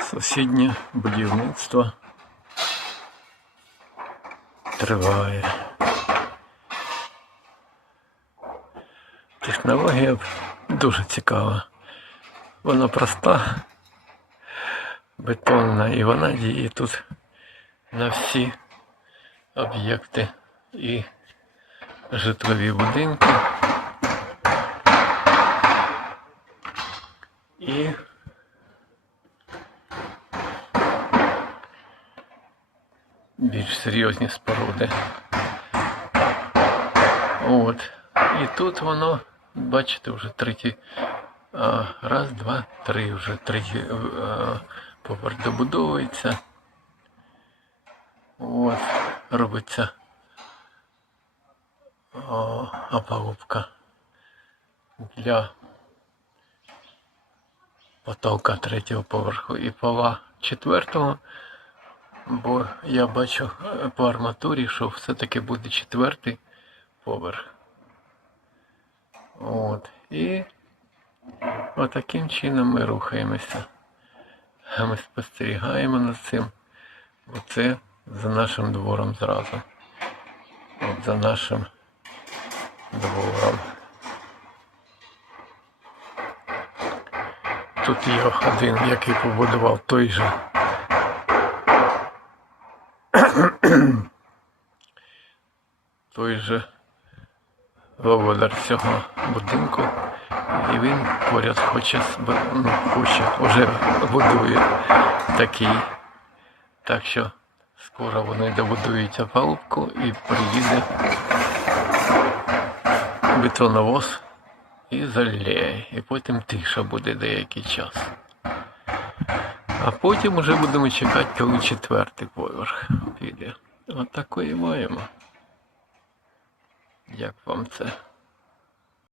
Сусіднє будівництво триває. Технологія дуже цікава. Вона проста, бетонна і вона діє тут на всі об'єкти і житлові будинки. І більш серйозні споруди. От. І тут воно, бачите, вже третій. Раз, два, три, вже третій поверх добудовується. От, робиться опалубка для потолка третього поверху і пола четвертого. Бо я бачу е, по арматурі, що все-таки буде четвертий поверх. От. І отаким чином ми рухаємося. Ми спостерігаємо над цим. Бо це за нашим двором зразу. От за нашим двором. Тут є один, який побудував той же. той же володар цього будинку. І він поряд хоче, ну, хоче, вже будує такий. Так що скоро вони добудують опалубку і приїде бетоновоз і заліє. І потім тиша буде деякий час. А потім вже будемо чекати, коли четвертий поверх піде. Отакої маємо. Як вам це?